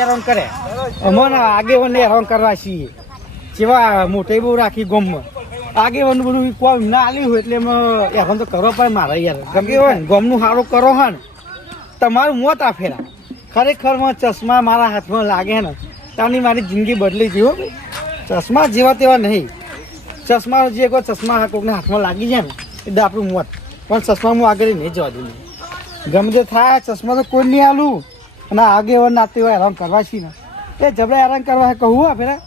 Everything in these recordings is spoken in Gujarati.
હેરાન કરે અમને આગેવાનને હેરાન કરવા છીએ જેવા મોટી બહુ રાખી ગોમમાં આગેવાનું બધું કોમ ના આલ્યું હોય એટલે એમાં હેરાન તો કરવા પડે મારે યાર ગમે હોય ને ગોમનું સારું કરો હે ને તમારું મોત આ ફેરા ખરેખર ચશ્મા મારા હાથમાં લાગે ને તાની મારી જિંદગી બદલી ગઈ હો ચશ્મા જેવા તેવા નહીં ચશ્મા જે કોઈ ચશ્મા કોઈકના હાથમાં લાગી જાય ને એટલે આપણું મોત પણ ચશ્મા હું આગળ નહીં જવા દઉં ગમે તે થાય ચશ્મા તો કોઈ નહીં આલું અને આગેવાન નાતે હોય હેરાન કરવા છીએ ને એ જબડા હેરાન કરવા કહું આ ફેરા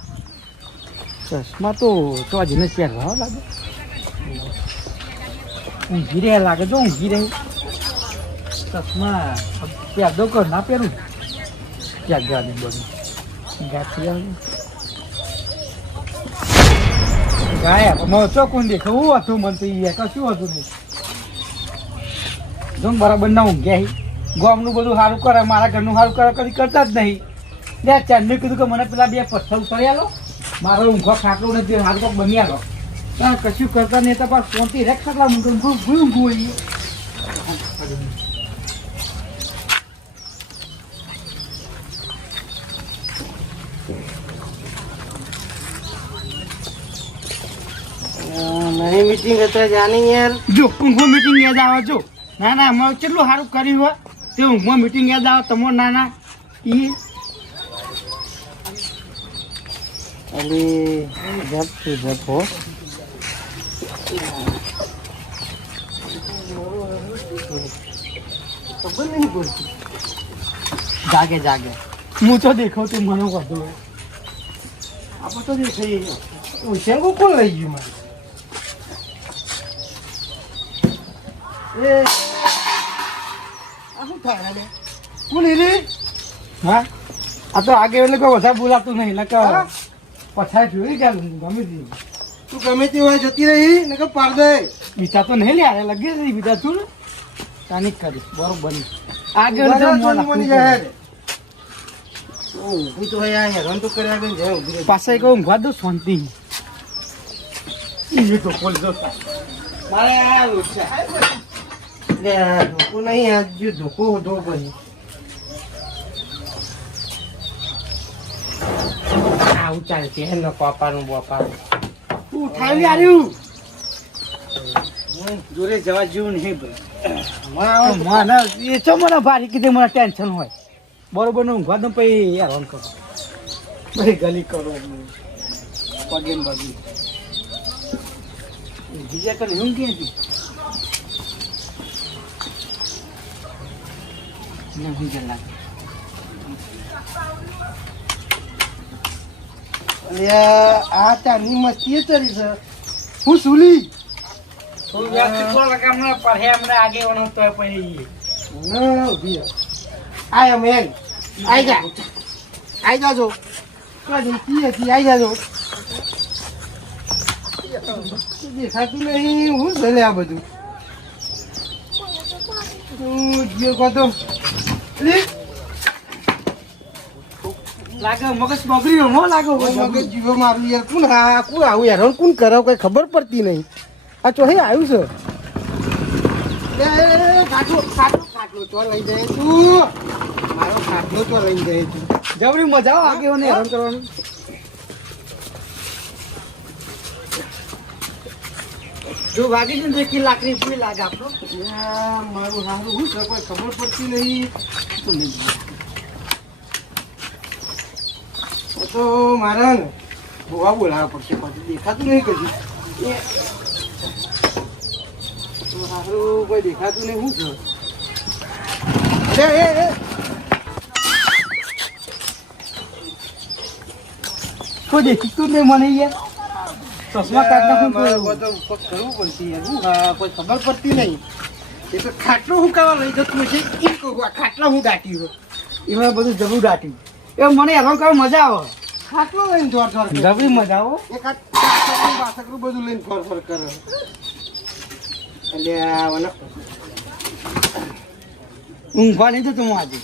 ચશ્મા તો આ જીને પહેરવા લાગે ઊંઘી રહે લાગે જો ઊંઘી રહી ચશ્મા પહેરદો કર ના પહેરું ક્યાં ગાડી બધું ગાય ચોખ્ખું દેખાવું હતું મને તો કશું હતું નહીં જો બરાબર ના ઊંઘ્યા ગોમનું બધું સારું કરે મારા ઘરનું સારું કરે કદી કરતા જ નહીં બે ચાંદને કીધું કે મને પેલા બે પથ્થર ઉતારી આલો મારો ઊંઘવા ખાટલો નથી હાલ કોક બની આલો કશું કરતા નહીં તો પણ ફોનથી રેક ખાટલા ઊંઘું હોય મારી મીટિંગ હતા જાની યાર જો ઊંઘમાં મીટિંગ યાદ આવે જો ના ના અમારે કેટલું સારું કર્યું હોય તે ઊંઘમાં મીટિંગ યાદ આવે તમારો નાના એ અલી જપ હો ખબર નહીં પડતી જાગે જાગે હું તો દેખાવ તું મને વધુ આપણે તો દેખાઈ ઉછેંગો કોણ લઈ ગયું મારે એ આ શું થાય રે કોણ રે હા આ તો આગે એટલે કોઈ વધારે બોલાતું નહીં એટલે પછાય જોઈ ગયા ગમે તે તું ગમે તે હોય જતી રહી ને કે પાડ દે બીજા તો નહીં લે લગે છે બીજા તું ને તાની કરી બરોબર આગે મની જાય ઊભી તો હોય હેરાન તો કર્યા બેન જાય ઊભી પાસે કહું ઊંઘવા દો શાંતિ એ તો બોલ દો મારે આ લુચ્છા લે ધોકો નહીં આ જો ધોકો હોતો પછી આવું ચાલશે એનો પાપાનું બોપાનું ઉઠાવી આવ્યું જોડે જવા જેવું નહીં ભાઈ મને એ ચો મને ભારી કીધે મને ટેન્શન હોય બરોબર ને ઊંઘવા દઉં પછી હેરાન કરો બધી ગલી કરો પગે ને બધી બીજા કરે એવું ક્યાંથી હું જ લાગે આ ચાની મસ્તી ચડી છે હું સુલી આગે વણો તો પછી આય મેં આઈ જા આઈ જાજો આઈ જાજો દેખાતું નહીં હું ચાલે આ બધું ગયો કતો લાગે મગજ બગડ્યો ન લાગે મગજ જીવો મારું યાર કોણ આવું યાર કોણ કરાવ કઈ ખબર પડતી નહીં આ ચોહી આવ્યું છે ખાટલો તો લઈ જાય તું મારો ખાટલો તો લઈ જાય તું જબરી મજા આવે આગેવાને હેરાન કરવાનું જો વાગી છે ને એક લાકડી પૂરી લાગે આપણો મારું સારું શું છે કોઈ ખબર પડતી નહીં તો નહીં તો મારા ને ભૂવા બોલાવવા પડશે પાછું દેખાતું નહીં કશું સારું કોઈ દેખાતું નહીં શું છે કોઈ દેખતું નહીં મને યાર ચશ્મા કાઢના કરવું પડશે યાર હું કોઈ ખબર પડતી નહીં એ તો ખાટલો હું કાવા લઈ જતું છે એ કહું ખાટલા હું દાટી એમાં બધું જબરું દાટી એ મને હેરાન કરવા મજા આવે ખાટલો લઈને થોર થોર જબરી મજા આવે એક બાસકરું બધું લઈને થોર થોર કરે એટલે ઊંઘવા નહીં તો તું આજે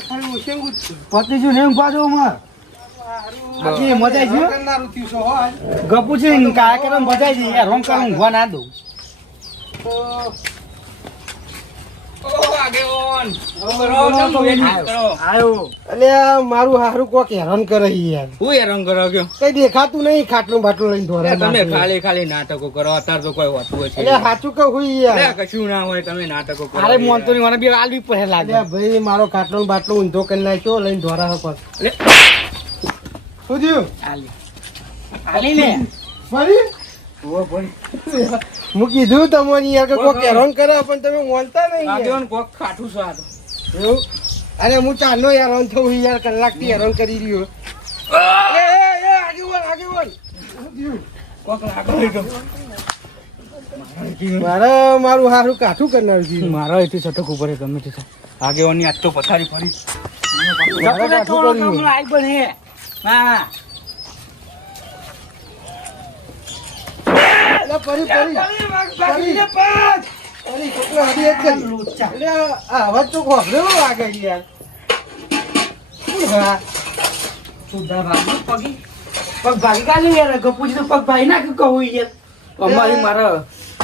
ખાલી ઓછેંગું જ છું પતિ જો નહીં ઊંઘવા દો માં આજે મજા આવી કરનારું થયું છો હોય ગપુ છે કાર્યક્રમ મજા આવી હેરાન કરવા ઊંઘવા ના દઉં તો આગેવાન આયો અલ્યા મારું હારું કોક હેરાન કરે છે યાર હું હેરાન કરો ગયો કઈ દેખાતું નહીં ખાટલું બાટલું લઈને ધોરે તમે ખાલી ખાલી નાટકો કરો અત્યારે તો કોઈ હોતું હશે એટલે સાચું કહું યાર અલ્યા, કશું ના હોય તમે નાટકો કરો અરે મોન તો નહીં મને બી આલવી પડે લાગે અલ્યા ભાઈ મારો ખાટલો બાટલો ઊંધો કરી નાખ્યો લઈને ધોરા હકો શું થયું આલી લે ફરી હું કીધું તમને યાર કે કોક હેરાન કરે પણ તમે માનતા નહીં યાર. આગેવાન કોક ખાટું છો આ તો. એવું? અરે હું ચાલનો હેરાન થયું યાર કલાકથી હેરાન કરી રહ્યો આગેવાન. શું થયું? કોક લાગો હોય તો. મારું હારું કાઠું કરનાર છે મારો એથી સટક ઉપર હે ગમે તે થાય. આગેવાનની આજ તો પથારી ફરી મારે કાઠું કર્યું. આઈ પણ હે હા અલા, પરી. અરે છોકરો હારી એક કરી. એટલે આ અવાજ તો ખોભરેલો લાગે છે યાર. શું હા? સુધા ભાગી પગી પગ ભાગી કાઢી યાર ગપુજી તો પગ ભાઈ નાખ્યું કહું યાર અમારી મારા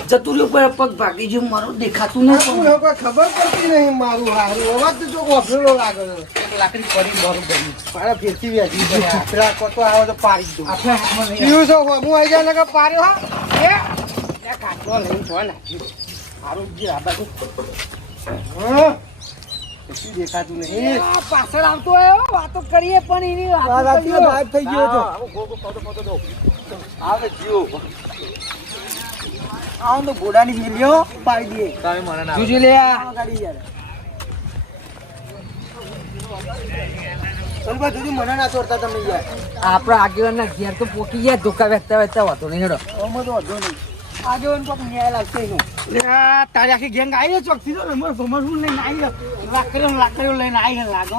જતું રહ્યું પર પગ ભાગી જેવું મારું દેખાતું શું નહીં હવે કોઈ ખબર પડતી નહીં મારું હારું અવાજ તો જો ખોભરેલો લાગે છે. લાકડી પડી બરોબર મારા ફેરથી વ્યાજી ગયા. પેલા કોતો આવે તો પાડી દઉં. આપણે હાથમાં નહીં પીવું છો હું આવી જાય ને કે પાડ્યો હા એ ત્યાં કાચો લઈને તો નાખ્યું. હારું જે આ બાજુ હા કશું દેખાતું નહીં. પાછળ આવતો આવ્યો વાતો કરીએ પણ એની આ રાત્રે ગાયબ થઈ ગયો હતો. આવે જીઓ આવું તો ઘોડાની મેલ્યો પાડી દે તમે મને ના જોજો લે આ ગાડી યાર અલબત્ત જોજો મને ના છોડતા તમે યાર. આપણા આગેવાનના ઘેર તો પોકી ગયા ધોકા વેચતા વેચતા વાતો નહીં હેડો આમાં તો વાંધો નહીં. આગેવાન કોક ન્યાય લાગશે એનું તારી આખી ગેંગ આવી ચોકથી તો રમર ભમર શું લઈને આવી લાકડીઓ લઈને આવી લાગો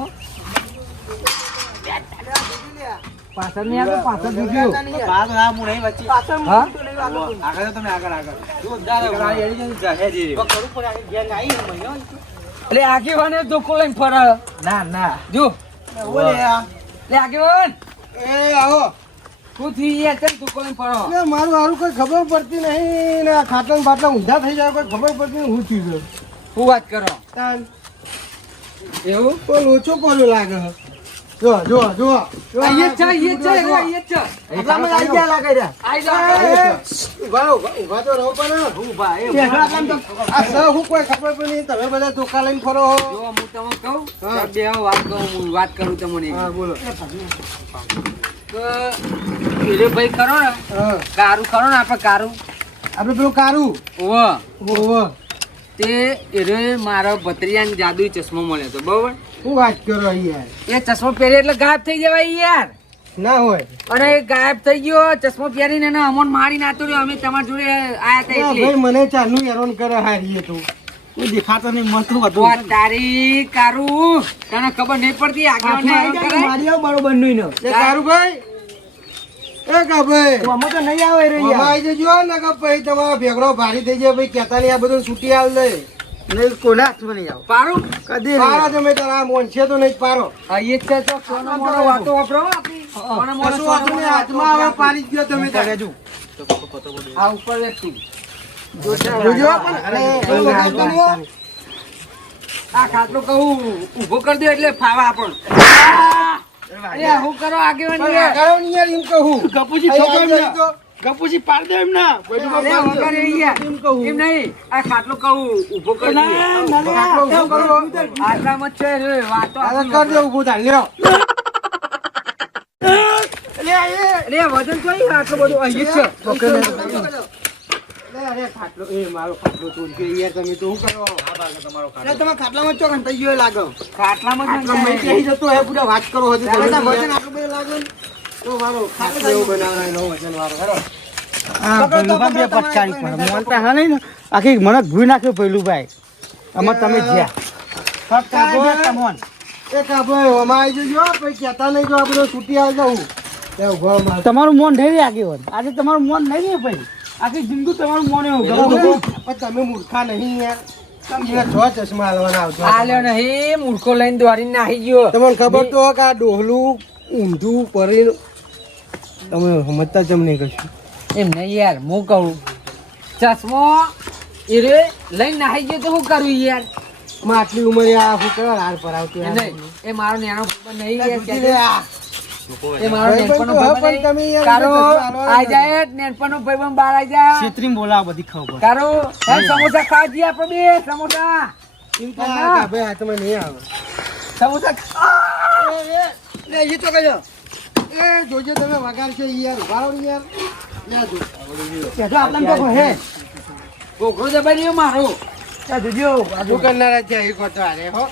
પાછળ નહીં આગળ પાછળ જોજો પાછળ હા હું નહીં વચ્ચે પાછળ હા આગળ તો તમે આગળ જોરદાર ગાડી એડી જઈને જાહે જી કરું પણ આખી ગેંગ આવી મહિનો એટલે આગેવાને ધોકો લઈને ફરે ના ના જો ઓલે આ. લે આગેવાન એ આવો. શું થઈ યાર કેમ ધોકો લઈને ફરો એટલે મારું હારું કોઈ ખબર પડતી નહીં ને આ ખાટલા ને બાટલા ઊંધા થઈ જાય કોઈ ખબર પડતી નહીં હું થયું છે. શું વાત કરો તાન એવું કોઈ લોચો પડ્યો લાગે છે. જો અહીંયા જ છે આટલામાં આવી ગયા લાગે છે. આઈ જાઓ ઊભા તો રહો પણ ઊભા એ આટલામાં તો આ સહ હું કોઈ ખબર પણ નહીં તમે બધા ધોકા લઈને ફરો છો. જો હું તમને કહું હા. બે હું વાત કરું તમને હા બોલો. એરે ભાઈ ખરો ને હા કારું ખરો ને આપણે કારું આપણે પેલું કારું ઓવ ઓહો તે એરે મારો ભત્રીયાને જાદુઈ ચશ્મો મળ્યો હતો બરોબર શું વાત કરો યાર. એ ચશ્મો પહેરે એટલે ગાયબ થઈ જવાય યાર ના હોય અને એ ગાયબ થઈ ગયો ચશ્મો પહેરીને એને અમોન મારી નાતો રહ્યો અમે તમારી જોડે આયા હતા ના, એટલે ભાઈ મને ચાલુ હેરાન કરે હારીએ તો કોઈ દેખાતો નહીં મસ્ત ઓ તારી કારું તને ખબર નહીં પડતી આગળ બરોબર નહીં એ કારુભાઈ એ કાભાઈ અમે તો નહીં આવે રે આમાં આવી જજો ને કે ભાઈ તમારો ભેગડો ભારી થઈ જાય ભાઈ કહેતા નહીં આ બધું છૂટી હાલ દે કોના હાથમાં નહીં આવો પારું કદી પારો તમે તારા મોન છે તો નહીં જ પારો આ એ જ છે તો સોનો મોનો વાતો વાપરો આપી સોનો મોનો કશું વાંધો નહીં, હાથમાં આવે પારી જ ગયો તમે તારે. આ ઉપર વ્યક્તિ જોજો પણ અરે એ વખત તમે આ ખાટલો કહું ઊભો કરી દો એટલે ફાવા આપણ અરે હું કરો આગેવાન પણ આગળ નહીં યાર એમ કહું ગપુજી અહીં આવી જાય તો ગપુજી પાડ દે એમ ના એમ કહું એમ નહીં આ ખાટલો કહું ઊભો કરી દે ખાટલો ઊભો કરો. આટલામાં જ છે રે વાતો અરે કર દે ઊભું થાય લ્યો અરે વજન જોઈ આટલું બધું અહીં જ છે અરે ખાટલો એ મારો ખાટલો ચોરી ગયો યાર તમે તો શું કરો અરે તમે ખાટલામાં ચો થઈ ગયો લાગે ખાટલામાં જ આટલો મહી ક્યાંય જતો હે પૂરા વાત કરો હજુ તમે વજન આટલું બધું લાગે ને તો મારો ખાટલો એવું બનાવવાનો નવો વજન વાળો હેરો આખી મને ભૂઈ નાખ્યો પેલું ભાઈ અમાર તમે જ્યાં એ કાભાઈ અમાર આવી જજો પછી કહેતા નહીં જો આ બધું છૂટી આવી જાઉં એ ઉભો માર તમારું મન થઈ રહ્યા આગેવાન આજે તમારું મન નહીં ને ભાઈ આખી જિંદગી તમારું મન એવું પણ તમે મૂર્ખા નહીં યાર તમે છ ચશ્મા હાલવાના આવજો આલ્યો નહીં મૂર્ખો લઈને દોડીને નાહી ગયો તમને ખબર તો હોય કે આ ડોહલું ઊંધું પરીને તમે સમજતા જમ નહીં કશું એમ નહીં યાર હું કહું ચશ્મો એ રે લઈને નાહી ગયો તો શું કરું યાર માં આટલી ઉંમરે આ શું કરે હાર પરાવતી એમ નહીં, એ મારો નેનો ભાઈબંધ નહીં યાર, જુદી લે આ. એ મારો નેનપણનો ભાઈબંધ ભાઈબંધ તમે નહીં. યાર કારો ચાલવા આઈ જાય નેનપણનો ભાઈબંધ બહાર આઈ જાય. છેતરીને બોલાવો બધી ખબર પડે. કારો હે સમોસા ખાવા જઈએ આપણે બે સમોસા. ચિંતા ના ભાઈ હાથમાં નહીં આવે સમોસા લે એ તો કજો એ જોજે તમે વગાડ છે યાર ઉભા રહો ને યાર લે જો કેજો આટલામાં તો હે ઘોઘરો દબાઈ મારો. આ જોજો હજુ કરનારા છે એ કોતો આરે હો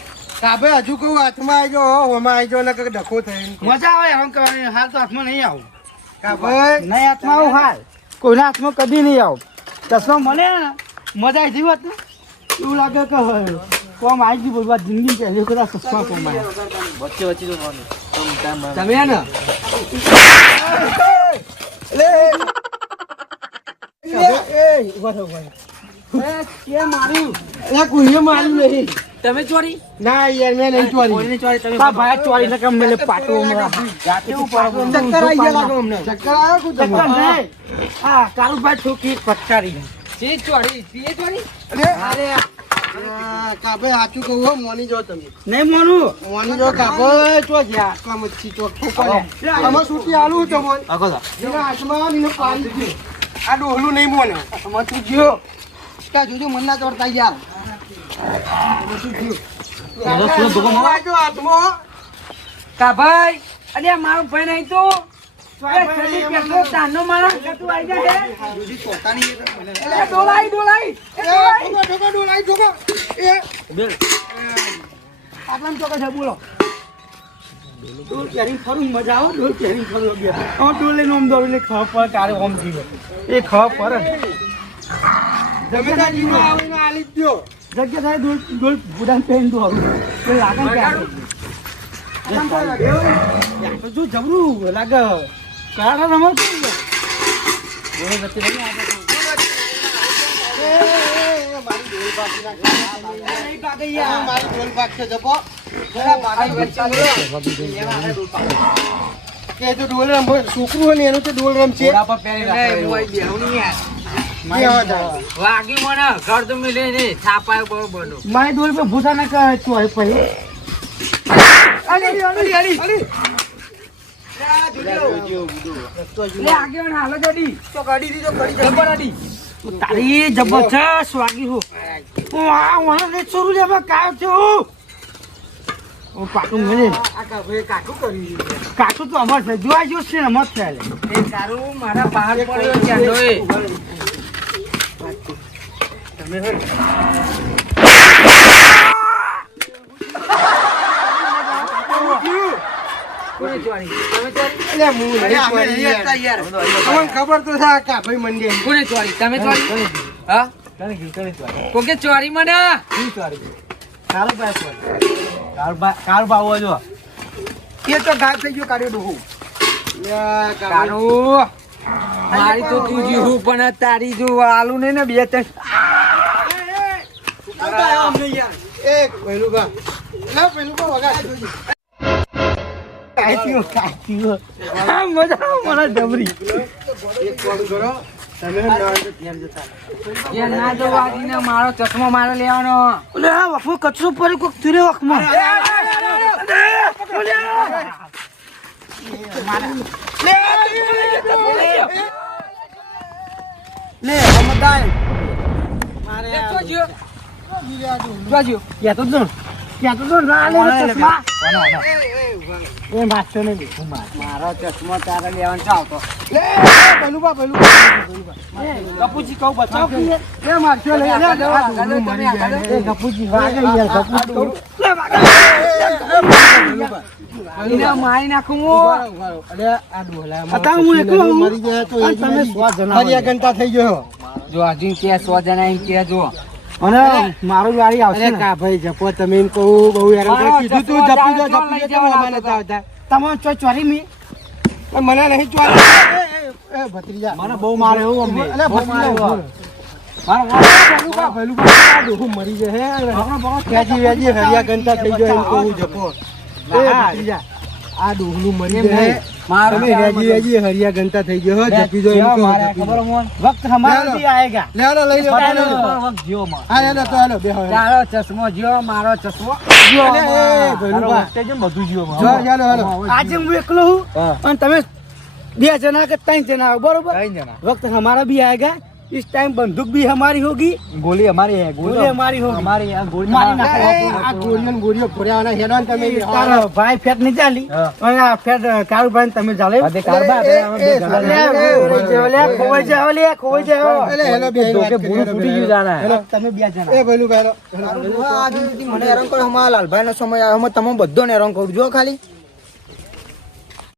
કાબે હજુ કહું હાથમાં આવી ગયો હો હોમાં આવી ગયો ને કે ડખો થઈને મજા આવે હેરાન કરવાની. હાલ તો હાથમાં નહીં આવું. કાબે નહીં હાથમાં આવું હાલ. કોઈના હાથમાં કદી નહીં આવું. ચશ્મા મળે ને મજા આવી વાત ને એવું લાગે કે કોમ આવી ગયું બધું. જિંદગી પહેલી વખત આ ચશ્મા કોમ આવ્યા. તમે હે ને એ ઉભા થો ઉભા એ કે માર્યું એ કુઈએ માર્યું નહીં તમે ચોરી ના યાર મેં નહીં ચોરી કોઈને ચોરી તમે તા ભાઈ ચોરી ને કેમ મેલે પાટો હમણાં. ચક્કર આવી ગયા લાગો અમને ચક્કર આવ્યો કુ ચક્કર તમને નહીં. હા કાળુભાઈ છોકરી ફટકારી. ચીજ ચોરી ચીજ ચોરી. અરે કાબે સાચું કહું હો મોની જો તમે નહીં મોનું. મોની જો કાબે ચો ગયા કમચી ચો ખોપલે તમે સુટી આલું તો મોન એના હાથમાં નીને પાણી છે આ ડોહલું નહીં મોને મતું ગયો કા જોજો મન ના ચોરતા યાર મતું ગયો આજો હાથમાં કા ભાઈ અરે મારો ભાઈ નહીં તો એ છેલ્લી પેટ્રોલ તાનો મારા તું આઈ જા હે એ ડોલાઈ ડોલાઈ એ ડોલાઈ. ઠોકો ડોલાઈ ઠોકો એ આટલામાં ચોકે છે બોલો. ડોલ પહેરીને ફરું મજા આવે. ડોલ પહેરીને ફરું બે ડોલ લઈને આમ દોડી લઈ ખબર પડે તારે આમ જીવે એ ખબર પડે. જમેદાર જીનો આવીને આલી જ દ્યો જગ્યા થાય ડોલ ડોલ બુડાને પહેરીને દોડું તો લાગે ને કે તો જો જબરું લાગે કાઢા રમત મારી ડોલ પાક છે જપો કે જો ડોલ રમ છોકરું હોય ને એનું તો ડોલ રમ છે ઘોડા પર પહેરી રાખો. વાગી મને ઘર તો મિલે નહીં છાપાય બરોબર નો. મારી ડોલ પે ભૂસા ના કહે ચોય પછી લે આગેવાન હાલો જડી તો ગાડી દીધો જબર અડી. તારી જબરજસ્ત વાગી હો. મને ચોરું લેવા કાયો છે ઓ પાટું મને આ કાભે કાકુ કરી કાટું તો અમાર છે જોવા જો છે ને મત થાય એ તારું મારા બહાર પડ્યો ચાંદો એ. કોને ચોરી? તમે ચોરી? એટલે હું નહીં ચોરી યાર તમને ખબર તો છે આ કાભે મંડી કોને ચોરી? તમે ચોરી? હા? કોકે ચોરી મને? કાળ ભાવ જો એ તો ઘાટ થઈ ગયો કાઢ્યો ડોહું તારું મારી તો તું જીવું પણ તારી જો આલુ નહીં ને બે ત્રણ. એક પહેલું ગા લે પહેલું ગા વગા કાયતીઓ કાયતીઓ મજા મને જબરી એક કોણ કરો તમે એ ના જો વાગીને મારો ચશ્મો મારો લેવાનો. ઓલે આ વખો કચરો પડી કોક તુરે વખમાં લે સમદાય મારે એ તો જ્યો. જોજો ક્યાં તો જો ના લે ચશ્મા એ માસ્ટર ને દેખું મારો ચશ્મો તારે લેવાનો છે આવતો. લે પહેલું બા પહેલું ગપુજી કહું બચાવ એ મારશો લે લે તમે મરી જાય એ ગપુજી વાગે યાર ગપુજી એને મારી નાખું હું. અરે આ ડોલા અત્યારે હું એકલો હું. મરી જાય તો અને તમે 100 જણા ફરી ઘંટા થઈ ગયો જો હજુ કે 100 જણા એમ કે જો અને મારું ગાડી આવશે અરે ને કા ભાઈ જપો તમે એમ કહું બહુ હેરાન કરે. કીધું તું જપી જો જપી જો તમે અમારે નતા આવતા તમે ચોરી મી પણ મને નહીં ચોરી એ ભત્રીજા મને બહુ મારે એવું અમને અલે ભત્રીજા પહેલું બા પહેલું બા આ ડોહું મરી જાય હે વેજી વેજી હરિયા ઘંટા થઈ ગયો એમ કહું જપો એ ભત્રીજા આ ડોહલું મરી જાય મારું તમે રેજી હરિયા ગણતા થઈ ગયો હો જપી જો એમ કહો, મારે જપી ખબર જો. મોન વક્ત હમારા લે લો. ભી આયેગા. લે હાલો, લઈ લો, ચાલો. લઈ લો. વખત જીવો માં હા હેલો તો હાલો બેહો હેલો. તારો ચશ્મો જીવો મારો ચશ્મો અલે, એ ભઈલુભા. બધું જીવો જો ચાલો હાલો. આજે હું એકલો હું અને તમે 2 जना કે 3 जना हो, बरोबर वक्त हमारा भी आएगा इस टाइम बंदूक भी हमारी होगी ગોલી અમારી હે गोली हमारी होगी અમારી આ ગોળી મારી આ, નાખો. આ ગોળીઓ ને ગોળીઓ ફોડ્યા અને હેડો ને તમે તારો ભાઈ ફેટ નહીં ચાલી હા. અને આ ફેટ કાળુભાઈ તમે ચાલે અરે કારબા ખોવાઈ જાવ એટલે હેલો બે તો કે બુરું ફૂટી ગયું જાણે. હેલો. તમે 2 જણા એ ભઈલુભા હેલો. આજે સુધી મને હેરાન કરો, અમારા લાલભાઈ નો સમય આવ્યો, તમે બધો હેરાન કરું જો ખાલી